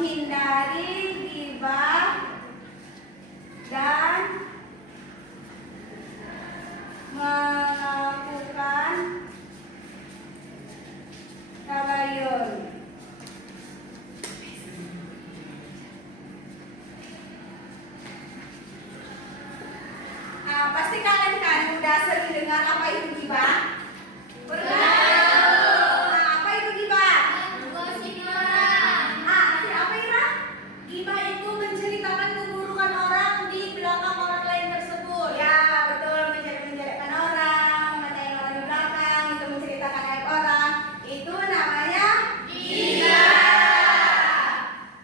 menghindari ghibah dan melakukan tabayun. Pasti kalian kan udah sering dengar apa itu ghibah? Apa itu ghibah? Apa Ira? Ghibah itu menceritakan keburukan orang di belakang orang lain tersebut. Ya, betul, menjelek-jelekkan orang, ngatain orang di belakang, itu menceritakan aib orang. Itu namanya ghibah.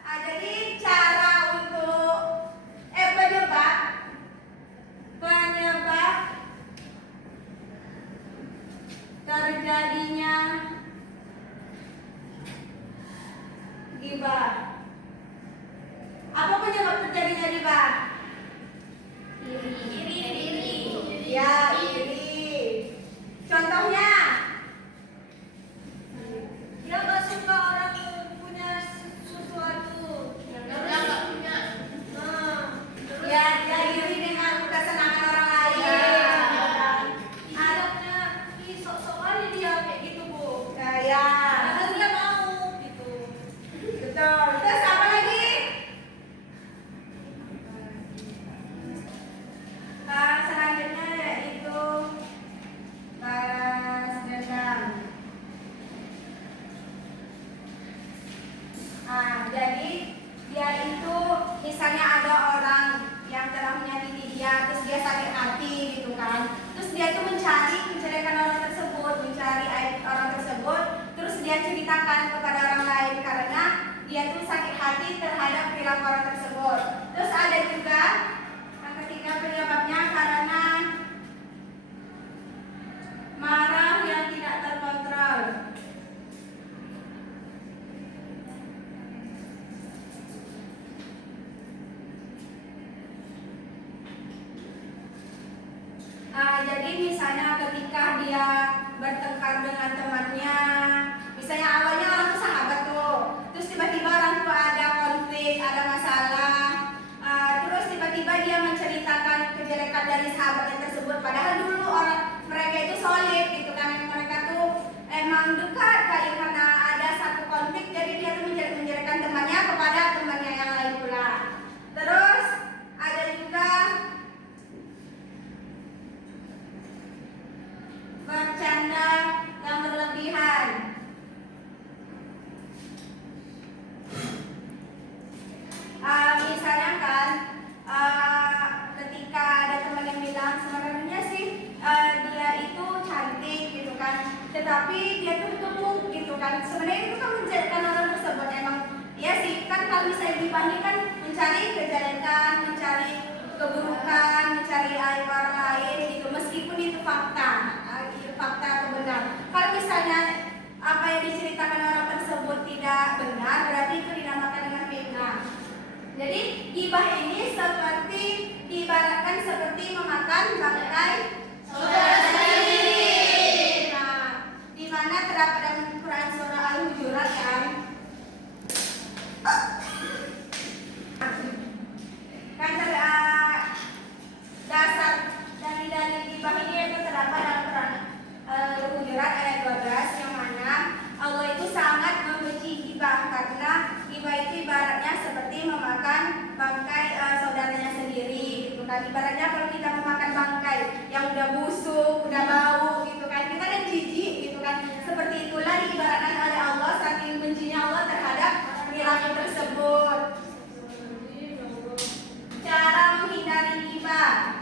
Jadi cara untuk penyebab terjadinya ghibah. Apa penyebab terjadinya ghibah? Iri. Ya, iri. Contohnya, dia nggak suka orang punya sesuatu. Ya, dia iri dengan kesenangan orang lain. Anaknya, sok-sokan dia kayak gitu, Bu. Ya. Karena dia mau gitu. Betul. Terus apa lagi? Selanjutnya yaitu balas dendam. Jadi dia itu misalnya ada orang yang telah menyakiti dia, terus dia sakit hati gitu kan. Terus dia itu mencari kejelekan orang tersebut, mencari aib orang tersebut, terus dia ceritakan kepada orang lain karena dia tuh sakit hati terhadap perilaku orang tersebut. Terus ada juga yang ketiga penyebabnya karena marah yang tidak terkontrol. Jadi misalnya ketika dia bertengkar dengan temannya, misalnya awalnya orang tuh sahabat tuh, terus tiba-tiba orang tua ada konflik, ada masalah, terus tiba-tiba dia menceritakan kejelekan dari sahabatnya tersebut, padahal dulu mereka itu solid gitu kan, mereka tuh emang dekat kali karena ada satu konflik, jadi dia tuh menjelek-menjelekkan temannya kepada temannya yang lain pula. Terus ada juga bercanda yang berlebihan. Misalnya kan ketika ada teman yang bilang sebenarnya sih dia itu cantik gitu kan, tetapi dia tuh gemuk gitu kan. Sebenarnya itu kan menjadikan orang tersebut emang ya sih kan, kalau misalnya dibanding kan mencari kejelekan, mencari keburukan, mencari aib orang lain gitu, meskipun itu fakta atau benar. Kalau misalnya apa yang diceritakan orang tersebut tidak benar, berarti itu dinamakan dengan fitnah. Jadi ghibah ini seperti diibaratkan seperti memakan bangkai saudara sendiri. Di mana terdapat dalam Quran surah Al-Hujurat kan. Dasar dari ghibah ini itu terdapat dalam Quran Al-Hujurat ayat 12 yang mana Allah itu sangat membenci ghibah karena ghibah itu ibaratnya seperti memakan bangkai saudaranya sendiri gitu kan. Ibaratnya kalau kita memakan bangkai yang udah busuk, udah bau gitu kan, kita kan jijik gitu kan. Seperti itulah diibaratkan oleh Allah saking bencinya Allah terhadap perilaku tersebut. Cara menghindari ghibah.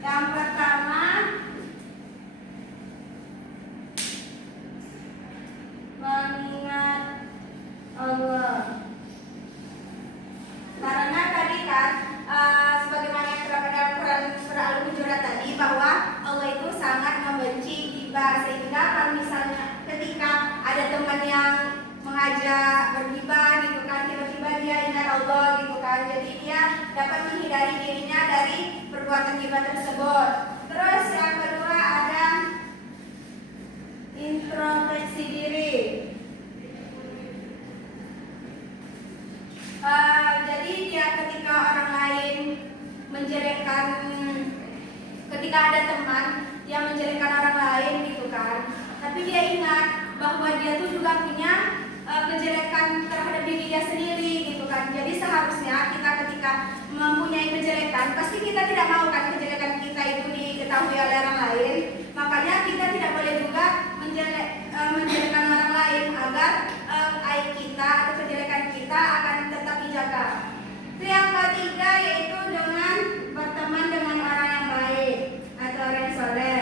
Yang pertama, mengingat Allah. Karena tadi kan sebagaimana yang terdapat dalam Quran surah Al-Hujurat tadi, bahwa Allah itu sangat membenci ghibah, sehingga kalau misalnya ketika ada teman yang mengajak berghibah gitu kan, tiba-tiba dia ingat Allah gitu kan, jadi dia dapat menghindari dirinya dari perbuatan ghibah tersebut. Terus Terus yang kedua ada introspeksi diri. Jadi dia ketika orang lain menjelekkan, ketika ada teman yang menjelekkan orang lain gitu kan, tapi dia ingat bahwa dia tuh juga punya kejelekan terhadap diri dia sendiri gitu kan. Jadi seharusnya kita ketika mempunyai kejelekan, pasti kita tidak mau kan kejelekan kita itu diketahui oleh orang lain. Makanya kita tidak boleh juga menjelekkan orang lain agar aib kita atau kejelekan kita akan tetap dijaga. Itu yang ketiga, yaitu dengan berteman dengan orang yang baik atau orang yang soleh.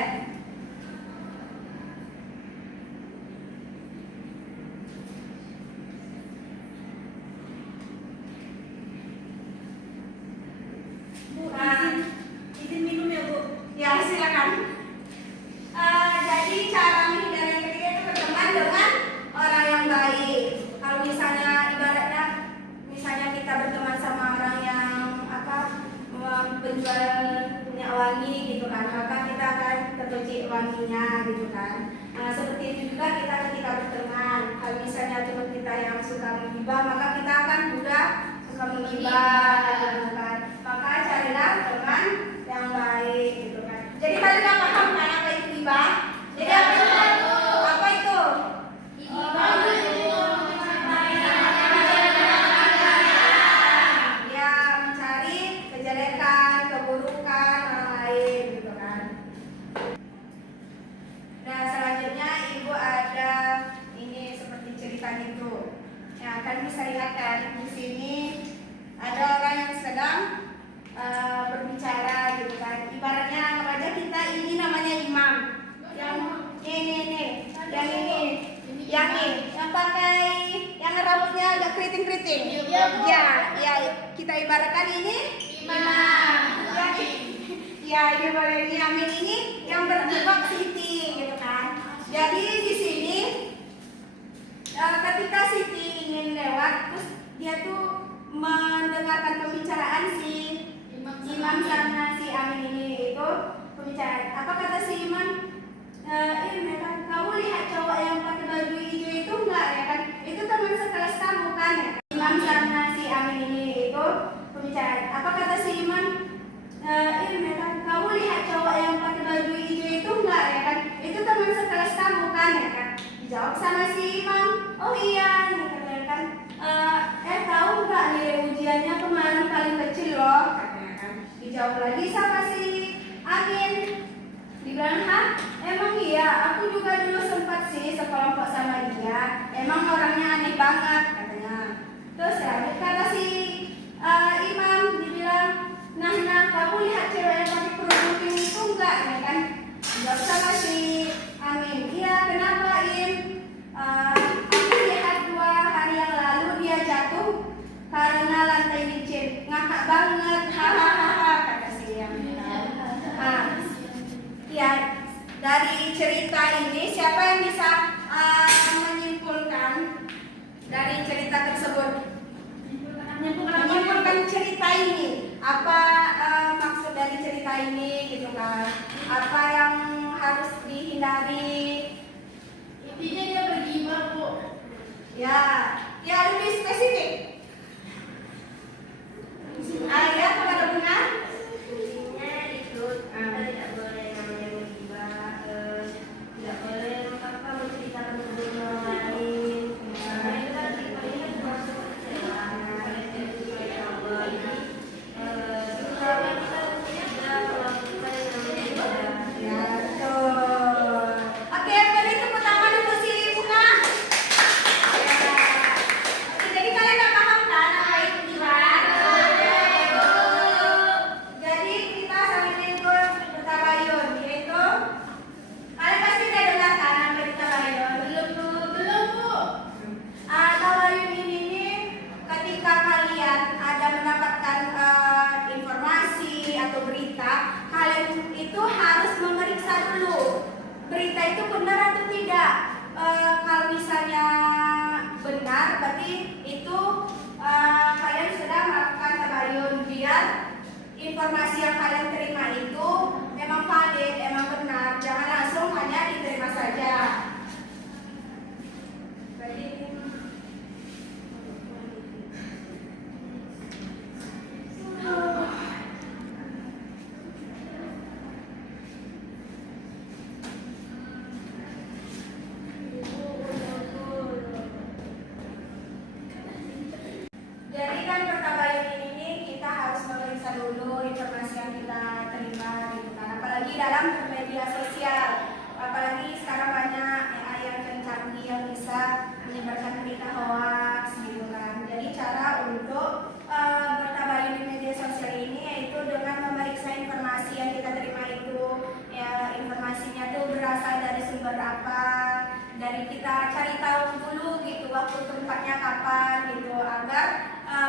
Izin minum ya Bu? Ya silakan. Jadi cara menghindari yang ketiga itu berteman dengan orang yang baik. Kalau misalnya ibaratnya, misalnya kita berteman sama orang yang penjual minyak wangi gitu kan, maka kita akan terpecik wanginya gitu kan. Seperti itu juga kita ketika berteman. Kalau misalnya teman kita yang suka menggibah, maka kita akan juga suka menggibah gitu kan. Maka carilah teman yang baik gitu kan. Jadi kalian nggak paham kan apa itu gibah? Jadi apa itu? Apa itu? Ya, mencari kejelekan, keburukan orang lain gitu kan. Nah, selanjutnya ibu ada ini seperti cerita gitu. Ya, kan bisa lihat kan di sini ada orang yang sedang berbicara gitu kan. Ibaratnya anggap aja kita ini namanya imam. Yang ini, yang pakai yang rambutnya agak keriting-keriting. Ya, kita ibaratkan ini imam. Ya, ini boleh ini amin ini yang berjilbab Siti gitu kan. Jadi di sini ketika Siti ingin lewat, terus dia tuh mendengarkan pembicaraan si imam sama si amin ini itu pembicaraan. Apa kata si imam? Ini kan kamu lihat cowok yang pakai baju hijau itu enggak ya kan? Itu teman sekelas kamu kan ya? Imam sama si amin ini itu pembicaraan. Apa kata si imam? Ini kan kamu lihat cowok yang pakai baju hijau itu enggak ya kan? Itu teman sekelas kamu kan ya kan? Dijawab sama si imam, oh iya nih kan. Tahu nggak nilai ujiannya kemarin paling kecil loh katanya kan. Dijawab lagi sama si amin, dibilang emang iya, aku juga dulu sempat sih sekelompok sama dia, emang orangnya aneh banget katanya. Terus ya kata si imam, dibilang nah kamu lihat cewek yang pakai kerudung pink itu enggak ya kan? Dijawab sama si amin, iya kenapa im? Aku lihat 2 hari yang lalu dia jatuh karena lantai licin, ngakak banget, hahaha kata si yang. Ya, dari cerita ini siapa yang bisa menyimpulkan dari cerita tersebut? Menyimpulkan cerita ini, apa maksud dari cerita ini gitu kan? Apa yang harus dihindari? Intinya dia bergibah Bu. Ya lebih spesifik. Ya kepada benar. Intinya itu tidak boleh namanya menggibah, tidak boleh menceritakan keburukan orang lain. Itu kan ini termasuk kecelakaan. Oke, beri tepuk tangan untuk si Bunga. Jadi kalian nggak paham kan apa itu gibah? Jadi kita sama ikut tabayun, yaitu kalian pasti udah dengar kan apa itu tabayun? Belum Bu. Tabayun ini nih, ketika kalian ada mendapatkan informasi atau berita, kalian itu harus memeriksa dulu berita itu benar atau tidak. Kalau misalnya benar, berarti itu kalian sudah melakukan tabayun, biar informasi yang kalian terima itu memang valid dalam media sosial. Apalagi sekarang banyak AI yang canggih yang bisa menyebarkan berita hoax gitu kan. Jadi cara untuk bertabayun di media sosial ini yaitu dengan memeriksa informasi yang kita terima itu, ya informasinya tuh berasal dari sumber apa, dari kita cari tahu dulu gitu waktu tempatnya kapan gitu agar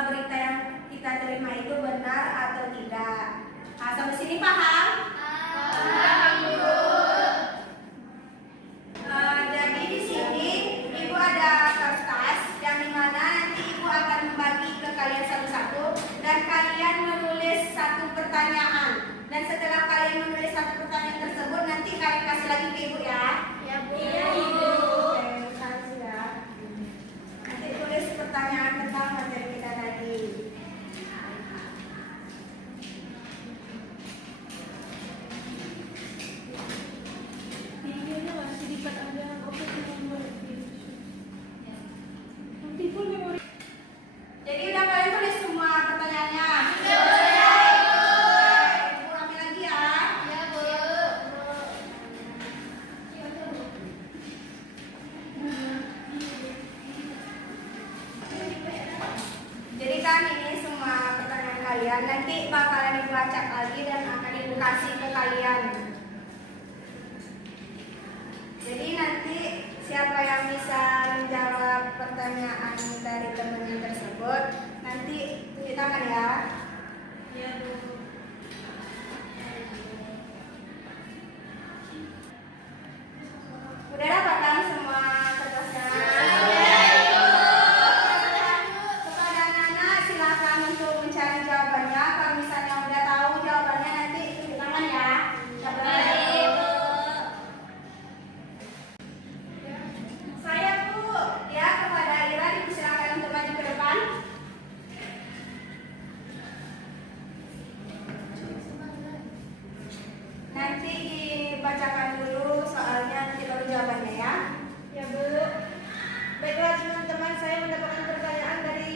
berita yang kita terima itu benar atau tidak. Nah, sampai sini paham? Paham, Bu. Jadi di sini Ibu ada kertas yang dimana nanti Ibu akan membagi ke kalian satu-satu dan kalian menulis satu pertanyaan. Dan setelah kalian menulis satu pertanyaan tersebut nanti kalian kasih lagi ke Ibu ya. Ya, Bu. Iya, Ibu. Oke, kasih ya. Nanti tulis pertanyaan tentang materi kita tadi. Videonya masih dikat ada oke nomor nanti full memori. Jadi udah kalian tulis semua pertanyaannya. Sudah. Ibu ambil lagi ya. Ya, Bu. Jadi kan ini semua pertanyaan kalian nanti bakalan Ibu acak lagi dan akan Ibu kasih ke kalian. Jadi nanti siapa yang bisa menjawab pertanyaan dari temannya tersebut nanti tunjuk tangan ya. Ya, Bu. Udah dapat kan semua kertasnya? Kepada anak-anak silakan untuk mencari jawabannya. Kalau misalnya udah tahu jawabannya nanti tunjuk tangan ya. Saya Bu, ya kepada Ira dipersilakan untuk maju ke depan. Nanti dibacakan dulu soalnya nanti baru jawabannya ya. Ya, Bu. Baiklah teman-teman, saya mendapatkan pertanyaan dari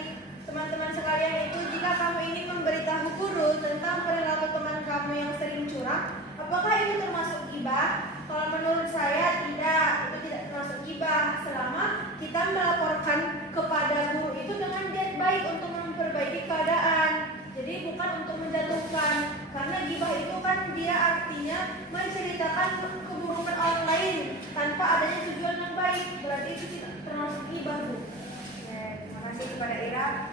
teman-teman sekalian itu, jika kamu ingin memberitahu guru tentang perilaku teman kamu yang sering curang, apakah itu termasuk gibah? Kalau menurut saya tidak, itu tidak termasuk gibah selama kita melaporkan kepada guru itu dengan niat baik untuk memperbaiki keadaan. Jadi bukan untuk menjatuhkan, karena gibah itu kan dia artinya menceritakan keburukan orang lain tanpa adanya tujuan yang baik, berarti itu tidak termasuk gibah, Bu. Oke, terima kasih kepada Ira.